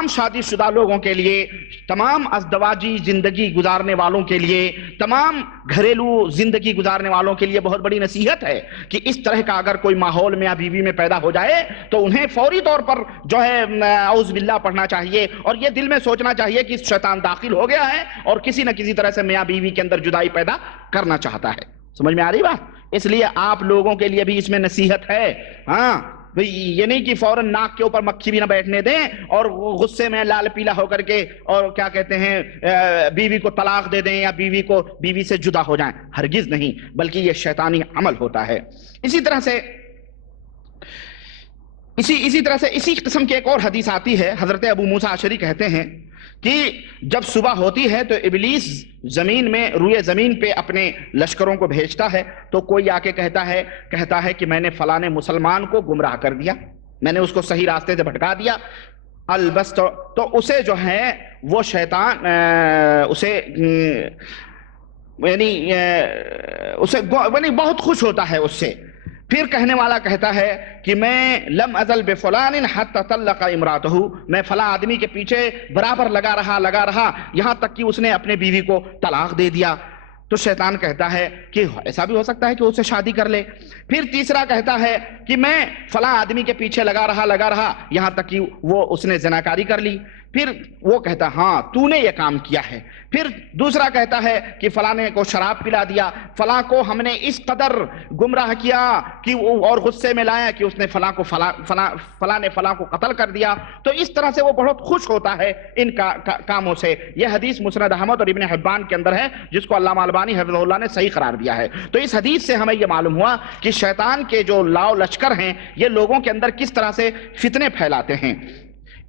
تمام شادی شدہ لوگوں کے لیے، تمام ازدواجی زندگی گزارنے والوں کے لیے، تمام گھریلو زندگی گزارنے والوں کے لیے بہت بڑی نصیحت ہے کہ اس طرح کا اگر کوئی ماحول میاں بیوی میں پیدا ہو جائے تو انہیں فوری طور پر جو ہے اعوذ باللہ پڑھنا چاہیے، اور یہ دل میں سوچنا چاہیے کہ شیطان داخل ہو گیا ہے اور کسی نہ کسی طرح سے میاں بیوی کے اندر جدائی پیدا کرنا چاہتا ہے۔ سمجھ میں آ رہی بات؟ اس لیے آپ لوگوں کے لیے بھی اس میں نصیحت ہے، ہاں یہ نہیں کہ فوراً ناک کے اوپر مکھی بھی نہ بیٹھنے دیں اور غصے میں لال پیلا ہو کر کے اور کیا کہتے ہیں بیوی کو طلاق دے دیں یا بیوی سے جدا ہو جائیں، ہرگز نہیں، بلکہ یہ شیطانی عمل ہوتا ہے۔ اسی طرح سے اسی قسم کی ایک اور حدیث آتی ہے، حضرت ابو موسیٰ اشعری کہتے ہیں کہ جب صبح ہوتی ہے تو ابلیس زمین میں روئے زمین پہ اپنے لشکروں کو بھیجتا ہے، تو کوئی آ کے کہتا ہے کہ میں نے فلاں مسلمان کو گمراہ کر دیا، میں نے اس کو صحیح راستے سے بھٹکا دیا، البس تو اسے جو ہے وہ شیطان اسے بہت خوش ہوتا ہے اس سے۔ پھر کہنے والا کہتا ہے کہ میں لم ازل بفلان حتی طلق امراتہ، میں فلاں آدمی کے پیچھے برابر لگا رہا یہاں تک کہ اس نے اپنے بیوی کو طلاق دے دیا۔ تو شیطان کہتا ہے کہ ایسا بھی ہو سکتا ہے کہ اسے شادی کر لے۔ پھر تیسرا کہتا ہے کہ میں فلاں آدمی کے پیچھے لگا رہا یہاں تک کہ اس نے زناکاری کر لی۔ پھر وہ کہتا ہاں تو نے یہ کام کیا ہے۔ پھر دوسرا کہتا ہے کہ فلاں کو شراب پلا دیا، فلاں کو ہم نے اس قدر گمراہ کیا کہ اور غصے میں لایا کہ اس نے فلاں نے فلاں کو قتل کر دیا۔ تو اس طرح سے وہ بہت خوش ہوتا ہے ان کاموں سے۔ یہ حدیث مسند احمد اور ابن حبان کے اندر ہے، جس کو علامہ البانی حفظہ اللہ نے صحیح قرار دیا ہے۔ تو اس حدیث سے ہمیں یہ معلوم ہوا کہ شیطان کے جو لاؤ لشکر ہیں یہ لوگوں کے اندر کس طرح سے فتنے پھیلاتے ہیں۔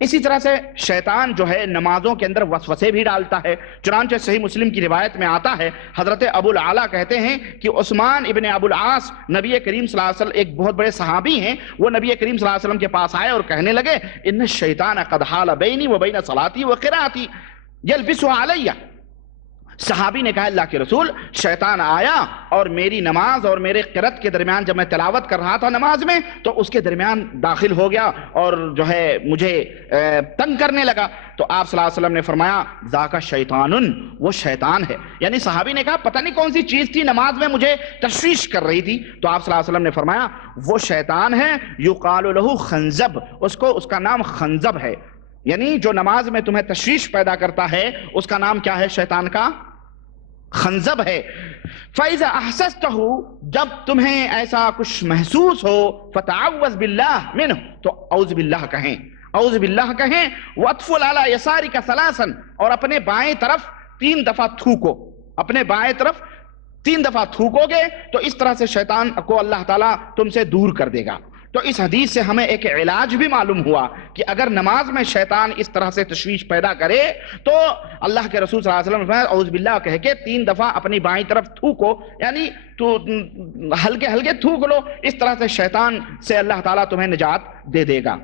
اسی طرح سے شیطان جو ہے نمازوں کے اندر وسوسے بھی ڈالتا ہے۔ چنانچہ صحیح مسلم کی روایت میں آتا ہے، حضرت ابو العالیٰ کہتے ہیں کہ عثمان ابن ابو العاص نبی کریم صلی اللہ علیہ وسلم ایک بہت بڑے صحابی ہیں، وہ نبی کریم صلی اللہ علیہ وسلم کے پاس آئے اور کہنے لگے ان الشیطان قد حال بینی و بین صلاتی و قراءتی یلبس علی۔ صحابی نے کہا اللہ کے رسول، شیطان آیا اور میری نماز اور میرے قرات کے درمیان، جب میں تلاوت کر رہا تھا نماز میں تو اس کے درمیان داخل ہو گیا اور جو ہے مجھے تنگ کرنے لگا۔ تو آپ صلی اللہ علیہ وسلم نے فرمایا ذاک شیطان، وہ شیطان ہے۔ یعنی صحابی نے کہا پتہ نہیں کون سی چیز تھی نماز میں مجھے تشویش کر رہی تھی۔ تو آپ صلی اللہ علیہ وسلم نے فرمایا وہ شیطان ہے، یقال له خنزب، اس کا نام خنزب ہے۔ یعنی جو نماز میں تمہیں تشویش پیدا کرتا ہے اس کا نام کیا ہے؟ شیطان کا خنزب ہے۔ فَإِذَا أَحْسَسْتَهُ، جب تمہیں ایسا کچھ محسوس ہو، فَتَعَوَّذْ بِاللَّهِ مِنْهُ، تو اعوذ باللہ کہیں، اعوذ باللہ کہیں، وَأَطْفُلْ عَلَى يَسَارِكَ ثَلَاثًا، اور اپنے بائیں طرف 3 دفعہ تھوکو، اپنے بائیں طرف 3 دفعہ تھوکو گے تو اس طرح سے شیطان کو اللہ تعالیٰ تم سے دور کر دے گا۔ تو اس حدیث سے ہمیں ایک علاج بھی معلوم ہوا کہ اگر نماز میں شیطان اس طرح سے تشویش پیدا کرے تو اللہ کے رسول صلی اللہ علیہ وسلم نے فرمایا اعوذ باللہ کہہ کے 3 دفعہ اپنی بائیں طرف تھوکو، یعنی تو ہلکے ہلکے تھوک لو، اس طرح سے شیطان سے اللہ تعالیٰ تمہیں نجات دے دے گا۔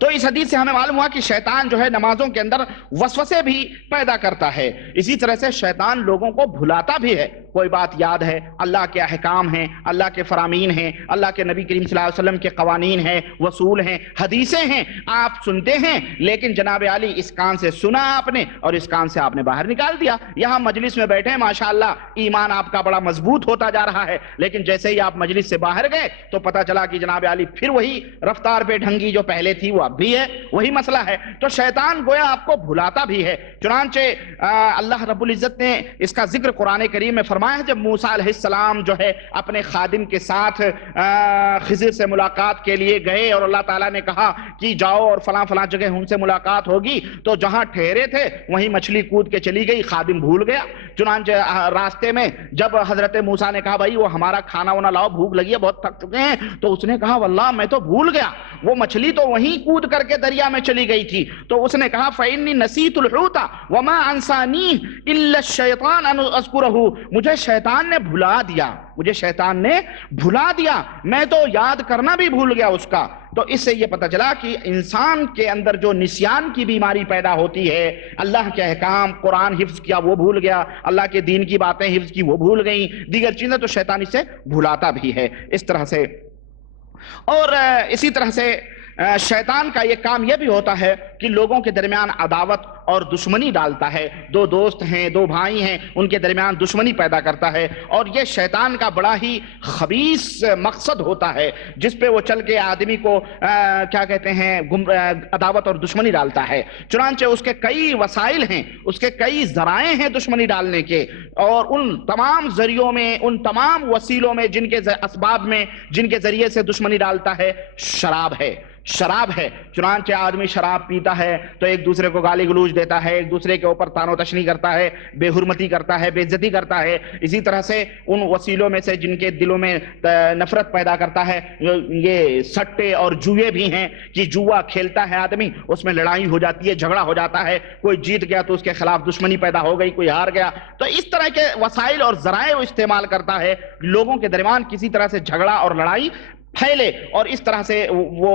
تو اس حدیث سے ہمیں معلوم ہوا کہ شیطان جو ہے نمازوں کے اندر وسوسے بھی پیدا کرتا ہے۔ اسی طرح سے شیطان لوگوں کو بھلاتا بھی ہے۔ کوئی بات یاد ہے، اللہ کے احکام ہیں، اللہ کے فرامین ہیں، اللہ کے نبی کریم صلی اللہ علیہ وسلم کے قوانین ہیں، اصول ہیں، حدیثیں ہیں، آپ سنتے ہیں، لیکن جناب علی اس کان سے سنا آپ نے اور اس کان سے آپ نے باہر نکال دیا۔ یہاں مجلس میں بیٹھے ہیں ماشاءاللہ ایمان آپ کا بڑا مضبوط ہوتا جا رہا ہے، لیکن جیسے ہی آپ مجلس سے باہر گئے تو پتہ چلا کہ جناب علی پھر وہی رفتار پہ ڈھنگی جو پہلے تھی وہ اب بھی ہے، وہی مسئلہ ہے۔ تو شیطان گویا آپ کو بھلاتا بھی ہے۔ چنانچہ اللہ رب العزت نے اس کا ذکر قرآن کریم میں فرمایا ہے، جب موسیٰ علیہ السلام جو ہے اپنے خادم کے ساتھ خضر سے ملاقات کے لیے گئے اور اللہ تعالیٰ نے کہا کہ جاؤ اور فلاں فلاں جگہ ان سے ملاقات ہوگی، تو جہاں ٹھہرے تھے وہیں مچھلی کود کے چلی گئی، خادم بھول گیا۔ چنانچہ راستے میں جب حضرت موسیٰ نے کہا بھائی وہ ہمارا کھانا وانا لاؤ، بھوک لگی ہے، بہت تھک چکے ہیں، تو اس نے کہا واللہ میں تو بھول گیا، وہ مچھلی تو وہیں کود کر کے دریا میں چلی گئی تھی۔ تو اس نے کہا فَإِنِّي نَسِيتُ الْحُوتَ وَمَا أَنسَانِيهُ إِلَّا الشَّيْطَانُ أَنْ أَذْكُرَهُ، مجھے شیطان نے بھلا دیا، مجھے شیطان نے بھلا دیا، میں تو یاد کرنا بھی بھول گیا اس کا۔ تو اس سے یہ پتہ چلا کہ انسان کے اندر جو نسیان کی بیماری پیدا ہوتی ہے، اللہ کے احکام قرآن حفظ کیا وہ بھول گیا، اللہ کے دین کی باتیں حفظ کی وہ بھول گئیں، دیگر چیزیں تو شیطان اس سے بھلاتا بھی ہے اس طرح سے۔ اور اسی طرح سے شیطان کا یہ کام یہ بھی ہوتا ہے کہ لوگوں کے درمیان عداوت اور دشمنی ڈالتا ہے. دو دوست ہیں, دو بھائی ہیں, ان کے درمیان دشمنی پیدا کرتا ہے, اور یہ شیطان کا بڑا ہی خبیث مقصد ہوتا ہے جس پہ وہ چل کے آدمی کو کیا کہتے ہیں عداوت اور دشمنی ڈالتا ہے. چنانچہ اس کے کئی وسائل ہیں, اس کے کئی ذرائع ہیں دشمنی ڈالنے کے, اور ان تمام ذریعوں میں, ان تمام وسیلوں میں, جن کے اسباب میں جن کے ذریعے سے دشمنی ڈالتا ہے, شراب ہے. شراب ہے. چنانچہ آدمی شراب پیتا ہے تو ایک دوسرے کو گالی گلوچ دیتا ہے, ایک دوسرے کے اوپر تان و تشنی کرتا ہے, بے حرمتی کرتا ہے, بے عزتی کرتا ہے. اسی طرح سے ان وسیلوں میں سے جن کے دلوں میں نفرت پیدا کرتا ہے یہ سٹے اور جوئے بھی ہیں, کہ جوا کھیلتا ہے آدمی, اس میں لڑائی ہو جاتی ہے, جھگڑا ہو جاتا ہے, کوئی جیت گیا تو اس کے خلاف دشمنی پیدا ہو گئی, کوئی ہار گیا. تو اس طرح کے وسائل اور ذرائع وہ استعمال کرتا ہے لوگوں کے درمیان کسی طرح سے جھگڑا اور لڑائی پھیلے, اور اس طرح سے وہ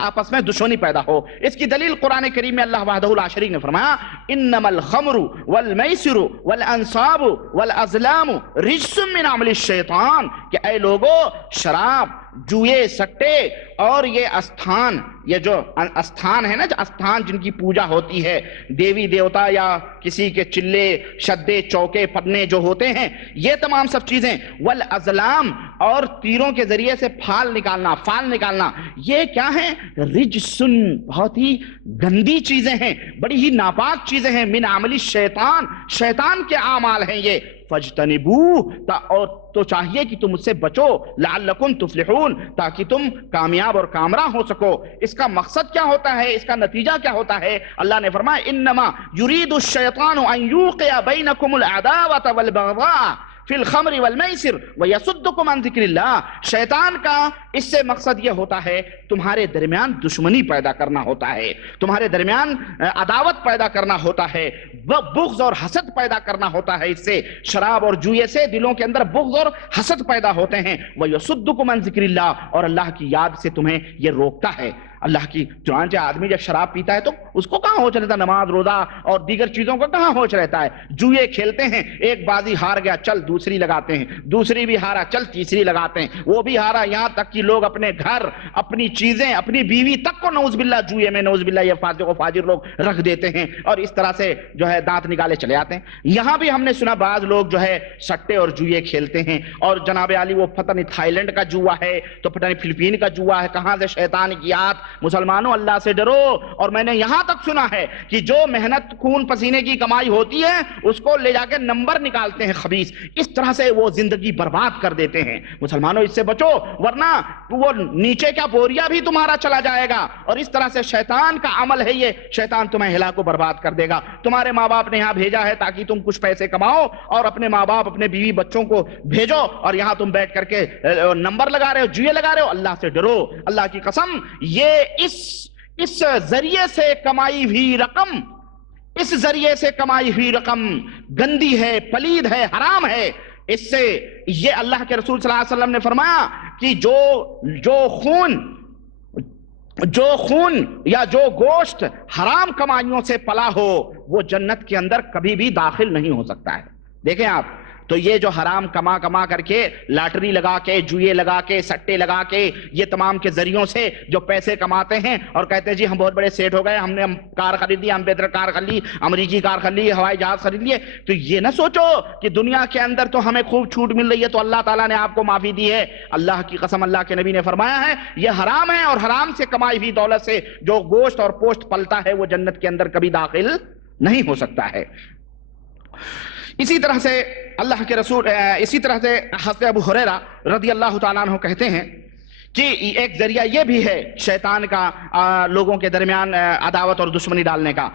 آپس میں دشمنی پیدا ہو. اس کی دلیل قرآن کریم میں اللہ وحدہ لا شریک نے فرمایا انما الخمر والمیسر والانصاب والازلام رجس من عمل الشیطان, کہ اے لوگو شراب, جوئے, سٹے اور یہ استھان, یہ جو استھان ہے نا, جو استھان جن کی پوجا ہوتی ہے, دیوی دیوتا یا کسی کے چلے شدے چوکے پڑنے جو ہوتے ہیں, یہ تمام سب چیزیں, والازلام اور تیروں کے ذریعے سے پھال نکالنا, فال نکالنا, یہ کیا ہیں؟ رجسن, بہت ہی گندی چیزیں ہیں, بڑی ہی ناپاک چیزیں ہیں, من عمل الشیطان, شیطان کے اعمال ہیں یہ. فاجتنبوہ, اور تو چاہیے کہ تم اس سے بچو, لعلکم تفلحون, تاکہ تم کامیاب اور کامراں ہو سکو. اس کا مقصد کیا ہوتا ہے, اس کا نتیجہ کیا ہوتا ہے؟ اللہ نے فرمایا انما یرید الشیطان ان یوقع بینکم العداوۃ والبغضاء فی الخمر والمیسر ویصدکم عن ذکر اللہ. شیطان کا اس سے مقصد یہ ہوتا ہے تمہارے درمیان دشمنی پیدا کرنا ہوتا ہے, تمہارے درمیان عداوت پیدا کرنا ہوتا ہے, بغض اور حسد پیدا کرنا ہوتا ہے. اس سے شراب اور جوئے سے دلوں کے اندر بغض اور حسد پیدا ہوتے ہیں. ویصدکم عن ذکر اللہ, اور اللہ کی یاد سے تمہیں یہ روکتا ہے, اللہ کی. چنانچہ آدمی جب شراب پیتا ہے تو اس کو کہاں ہوش رہتا ہے, نماز روزہ اور دیگر چیزوں کو کہاں ہوش رہتا ہے. جوئے کھیلتے ہیں, ایک بازی ہار گیا, چل دوسری لگاتے ہیں, دوسری بھی ہارا, چل تیسری لگاتے ہیں, وہ بھی ہارا, یہاں تک کہ لوگ اپنے گھر, اپنی چیزیں, اپنی بیوی تک کو نعوذ باللہ جوئے میں, نعوذ باللہ, یہ فاسق و فاجر لوگ رکھ دیتے ہیں, اور اس طرح سے جو ہے دانت نکالے چلے آتے ہیں. یہاں بھی ہم نے سنا بعض لوگ جو ہے سٹے اور جوئے کھیلتے ہیں, اور جناب علی وہ پتہ نہیں تھائی لینڈ کا جوا ہے تو پتہ نہیں فلپین کا جوا ہے, کہاں سے شیطان کی یاد. مسلمانوں اللہ سے ڈرو. اور میں نے یہاں تک سنا ہے کہ جو محنت خون پسینے کی کمائی ہوتی ہے اس کو لے جا کے نمبر نکالتے ہیں خبیث, اس طرح سے وہ زندگی برباد کر دیتے ہیں. مسلمانوں اس سے بچو, ورنہ وہ نیچے کا بوریا بھی تمہارا چلا جائے گا. اور اس طرح سے شیطان کا عمل ہے یہ, شیطان تمہیں ہلاک و برباد کر دے گا. تمہارے ماں باپ نے یہاں بھیجا ہے تاکہ تم کچھ پیسے کماؤ, اور اپنے ماں باپ, اپنے بیوی بچوں کو بھیجو, اور یہاں تم بیٹھ کر کے نمبر لگا رہے ہو, جوئے لگا رہے ہو. اللہ سے ڈرو, اللہ کی قسم, یہ اس ذریعے سے کمائی ہوئی رقم, اس ذریعے سے کمائی ہوئی رقم گندی ہے, پلید ہے, حرام ہے. اس سے یہ اللہ کے رسول صلی اللہ علیہ وسلم نے فرمایا کہ جو خون یا جو گوشت حرام کمائیوں سے پلا ہو وہ جنت کے اندر کبھی بھی داخل نہیں ہو سکتا ہے. دیکھیں آپ, تو یہ جو حرام کما کر کے, لاٹری لگا کے, جوئے لگا کے, سٹے لگا کے, یہ تمام کے ذریعوں سے جو پیسے کماتے ہیں اور کہتے ہیں جی ہم بہت بڑے سیٹ ہو گئے, ہم نے کار خرید لی, ہم بہتر کار خرید لی, امریکی کار خرید لی, ہوائی جہاز خرید لیے. تو یہ نہ سوچو کہ دنیا کے اندر تو ہمیں خوب چھوٹ مل رہی ہے تو اللہ تعالیٰ نے آپ کو معافی دی ہے. اللہ کی قسم, اللہ کے نبی نے فرمایا ہے یہ حرام ہے, اور حرام سے کمائی ہوئی دولت سے جو گوشت اور پوشت پلتا ہے وہ جنت کے اندر کبھی داخل نہیں ہو سکتا ہے. اسی طرح سے اللہ کے رسول, اسی طرح سے حضرت ابو ہریرہ رضی اللہ تعالیٰ عنہ کہتے ہیں کہ ایک ذریعہ یہ بھی ہے شیطان کا لوگوں کے درمیان عداوت اور دشمنی ڈالنے کا.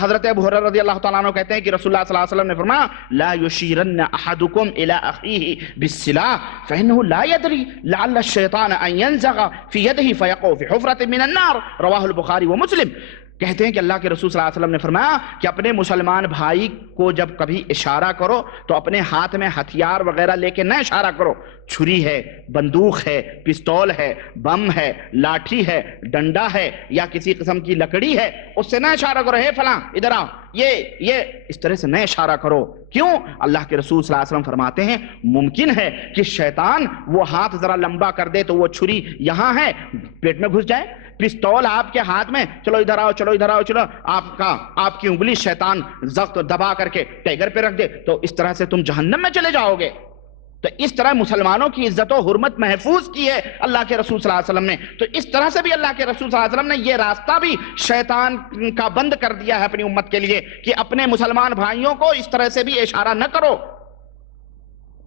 حضرت ابو ہریرہ رضی اللہ تعالیٰ عنہ کہتے ہیں کہ رسول اللہ صلی اللہ علیہ وسلم نے فرمایا لا یشیرن احدکم الی اخیہ بالسلاح فانه لا یدری لعل الشیطان ان ینزغ فی یدہ فیقع فی حفرۃ من النار. رواہ البخاری و مسلم. کہتے ہیں کہ اللہ کے رسول صلی اللہ علیہ وسلم نے فرمایا کہ اپنے مسلمان بھائی کو جب کبھی اشارہ کرو تو اپنے ہاتھ میں ہتھیار وغیرہ لے کے نہ اشارہ کرو. چھری ہے, بندوق ہے, پستول ہے, بم ہے, لاٹھی ہے, ڈنڈا ہے, یا کسی قسم کی لکڑی ہے, اس سے نہ اشارہ کرو ہے فلاں ادھر آؤ, یہ اس طرح سے نہ اشارہ کرو. کیوں؟ اللہ کے رسول صلی اللہ علیہ وسلم فرماتے ہیں ممکن ہے کہ شیطان وہ ہاتھ ذرا لمبا کر دے تو وہ چھری یہاں ہے پیٹ میں گھس جائے، پستول آپ کے ہاتھ میں، چلو ادھر آؤ چلو ادھر آؤ چلو، آپ کی انگلی شیطان ضغط دبا کر کے ٹیگر پہ رکھ دے تو اس طرح سے تم جہنم میں چلے جاؤ گے۔ تو اس طرح مسلمانوں کی عزت و حرمت محفوظ کی ہے اللہ کے رسول صلی اللہ علیہ وسلم نے، تو اس طرح سے بھی اللہ کے رسول صلی اللہ علیہ وسلم نے یہ راستہ بھی شیطان کا بند کر دیا ہے اپنی امت کے لیے کہ اپنے مسلمان بھائیوں کو اس طرح سے بھی اشارہ نہ کرو۔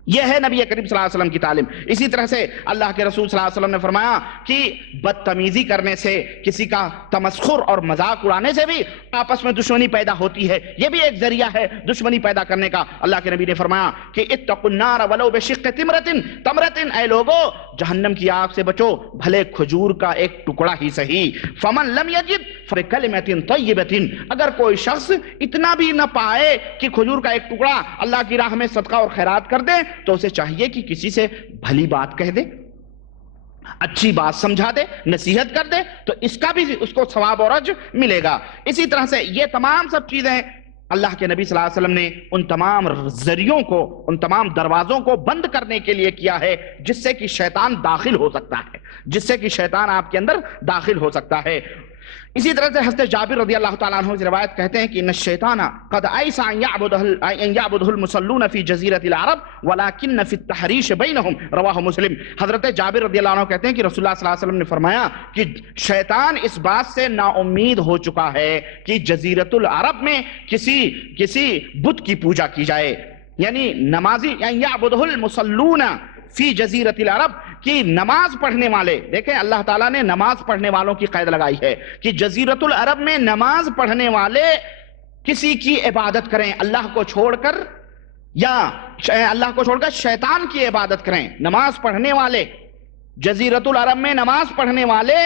یہ ہے نبی کریم صلی اللہ علیہ وسلم کی تعلیم۔ اسی طرح سے اللہ کے رسول صلی اللہ علیہ وسلم نے فرمایا کہ بدتمیزی کرنے سے، کسی کا تمسخر اور مذاق اڑانے سے بھی آپس میں دشمنی پیدا ہوتی ہے، یہ بھی ایک ذریعہ ہے دشمنی پیدا کرنے کا۔ اللہ کے نبی نے فرمایا کہ اتقوا النار ولو بشق تمرۃ، اے لوگو جہنم کی آگ سے بچو بھلے کھجور کا ایک ٹکڑا ہی صحیح۔ فمن لم یجد فبکلمۃ طیبۃ، اگر کوئی شخص اتنا بھی نہ پائے کہ کھجور کا ایک ٹکڑا اللہ کی راہ میں صدقہ اور خیرات کر دے تو اسے چاہیے کہ کسی سے بھلی بات کہہ دے، اچھی بات سمجھا دے، نصیحت کر دے، تو اس کا بھی اس کو ثواب اور اجر ملے گا۔ اسی طرح سے یہ تمام سب چیزیں اللہ کے نبی صلی اللہ علیہ وسلم نے ان تمام ذریعوں کو، ان تمام دروازوں کو بند کرنے کے لیے کیا ہے جس سے کہ شیطان داخل ہو سکتا ہے، جس سے کہ شیطان آپ کے اندر داخل ہو سکتا ہے۔ اسی طرح سے حضرت جابر رضی اللہ تعالیٰ عنہ سے روایت کہتے ہیں کہ ان الشیطان قد ایس ان یعبده المصلون فی جزیرۃ العرب ولکن فی التحریش بینہم، رواہ مسلم۔ حضرت جابر رضی اللہ عنہ کہتے ہیں کہ رسول اللہ صلی اللہ علیہ وسلم نے فرمایا کہ شیطان اس بات سے نا امید ہو چکا ہے کہ جزیرۃ العرب میں کسی بت کی پوجا کی جائے، یعنی نمازی ان یعبده المصلون فی جزیرۃ العرب، کہ نماز پڑھنے والے، دیکھیں اللہ تعالیٰ نے نماز پڑھنے والوں کی قید لگائی ہے کہ جزیرۃ العرب میں نماز پڑھنے والے کسی کی عبادت کریں اللہ کو چھوڑ کر، یا اللہ کو چھوڑ کر شیطان کی عبادت کریں۔ نماز پڑھنے والے جزیرۃ العرب میں نماز پڑھنے والے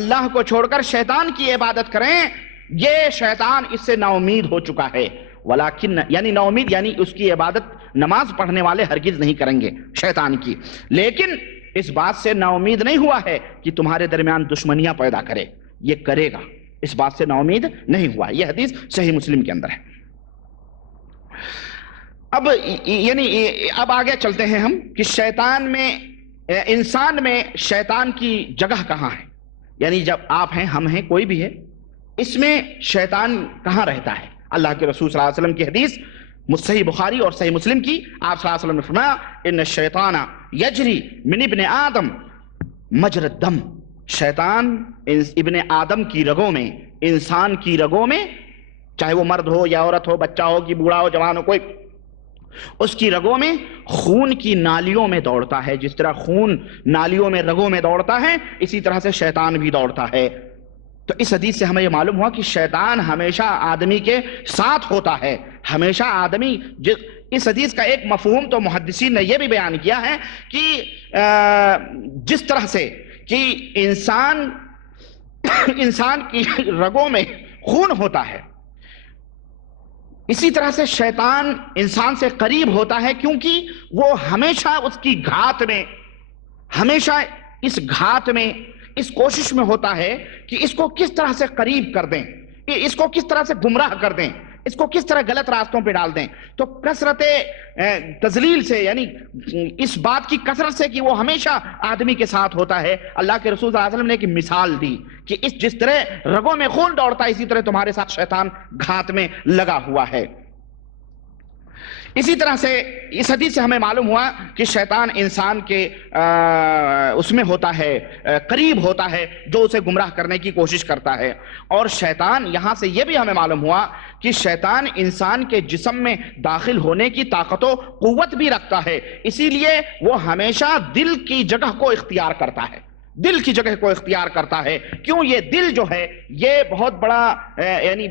اللہ کو چھوڑ کر شیطان کی عبادت کریں، یہ شیطان اس سے نا امید ہو چکا ہے۔ ولیکن یعنی نا امید یعنی اس کی عبادت نماز پڑھنے والے ہرگز نہیں کریں گے شیطان کی، لیکن اس بات سے نا امید نہیں ہوا ہے کہ تمہارے درمیان دشمنیاں پیدا کرے، یہ کرے گا، اس بات سے نا امید نہیں ہوا۔ یہ حدیث صحیح مسلم کے اندر ہے۔ اب آگے چلتے ہیں ہم کہ شیطان میں، انسان میں شیطان کی جگہ کہاں ہے، یعنی جب آپ ہیں، ہم ہیں، کوئی بھی ہے، اس میں شیطان کہاں رہتا ہے۔ اللہ کے رسول صلی اللہ علیہ وسلم کی حدیث صحیح بخاری اور صحیح مسلم کی، آپ صلی اللہ علیہ وسلم نے فرمایا ان الشیطان یجری من ابن آدم مجرى الدم، شیطان ابن آدم کی رگوں میں، انسان کی رگوں میں، چاہے وہ مرد ہو یا عورت ہو، بچہ ہو کہ بوڑھا ہو جوان ہو، کوئی، اس کی رگوں میں خون کی نالیوں میں دوڑتا ہے۔ جس طرح خون نالیوں میں رگوں میں دوڑتا ہے اسی طرح سے شیطان بھی دوڑتا ہے۔ تو اس حدیث سے ہمیں یہ معلوم ہوا کہ شیطان ہمیشہ آدمی کے ساتھ ہوتا ہے، ہمیشہ آدمی۔ اس حدیث کا ایک مفہوم تو محدثین نے یہ بھی بیان کیا ہے کہ جس طرح سے کہ انسان کی رگوں میں خون ہوتا ہے، اسی طرح سے شیطان انسان سے قریب ہوتا ہے، کیونکہ وہ ہمیشہ اس کی گھات میں، ہمیشہ اس گھات میں، اس کوشش میں ہوتا ہے کہ اس کو کس طرح سے قریب کر دیں، اس کو کس طرح سے گمراہ کر دیں، اس کو کس طرح غلط راستوں پہ ڈال دیں۔ تو کثرت تذلیل سے، یعنی اس بات کی کثرت سے کہ وہ ہمیشہ آدمی کے ساتھ ہوتا ہے، اللہ کے رسول صلی اللہ علیہ وسلم نے ایک مثال دی کہ جس طرح رگوں میں خون دوڑتا ہے اسی طرح تمہارے ساتھ شیطان گھات میں لگا ہوا ہے۔ اسی طرح سے اس حدیث سے ہمیں معلوم ہوا کہ شیطان انسان کے اس میں ہوتا ہے، قریب ہوتا ہے، جو اسے گمراہ کرنے کی کوشش کرتا ہے۔ اور شیطان، یہاں سے یہ بھی ہمیں معلوم ہوا کہ شیطان انسان کے جسم میں داخل ہونے کی طاقت و قوت بھی رکھتا ہے، اسی لیے وہ ہمیشہ دل کی جگہ کو اختیار کرتا ہے، دل کی جگہ کو اختیار کرتا ہے۔ کیوں؟ یہ دل جو ہے یہ بہت بڑا، یعنی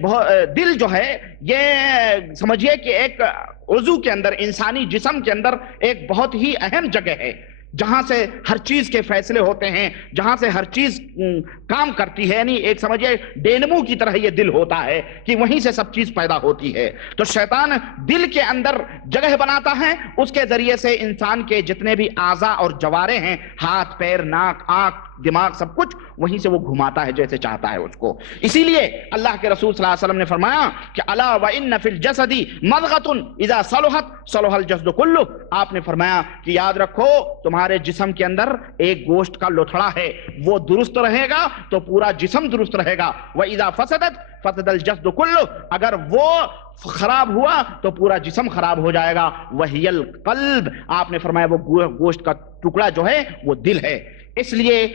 دل جو ہے یہ سمجھیے کہ ایک عضو کے اندر، انسانی جسم کے اندر ایک بہت ہی اہم جگہ ہے، جہاں سے ہر چیز کے فیصلے ہوتے ہیں، جہاں سے ہر چیز کام کرتی ہے، یعنی ایک سمجھے ڈینمو کی طرح یہ دل ہوتا ہے کہ وہیں سے سب چیز پیدا ہوتی ہے۔ تو شیطان دل کے اندر جگہ بناتا ہے، اس کے ذریعے سے انسان کے جتنے بھی اعضاء اور جوارے ہیں، ہاتھ پیر ناک آنکھ دماغ سب کچھ وہیں سے وہ گھماتا ہے جیسے چاہتا ہے اس کو۔ اسی لیے اللہ کے رسول صلی اللہ علیہ وسلم نے فرمایا کہ الا وان فی الجسد مضغۃ اذا صلحت صلح الجسد کلہ۔ آپ نے فرمایا کہ یاد رکھو تمہارے جسم کے اندر ایک گوشت کا لوتھڑا ہے، وہ درست رہے گا تو پورا جسم درست رہے گا، واذا فسدت فسد الجسد کلہ، اگر وہ خراب ہوا تو پورا جسم خراب ہو جائے گا، وہی القلب۔ آپ نے فرمایا وہ گوشت کا ٹکڑا جو ہے وہ دل ہے۔ اس لیے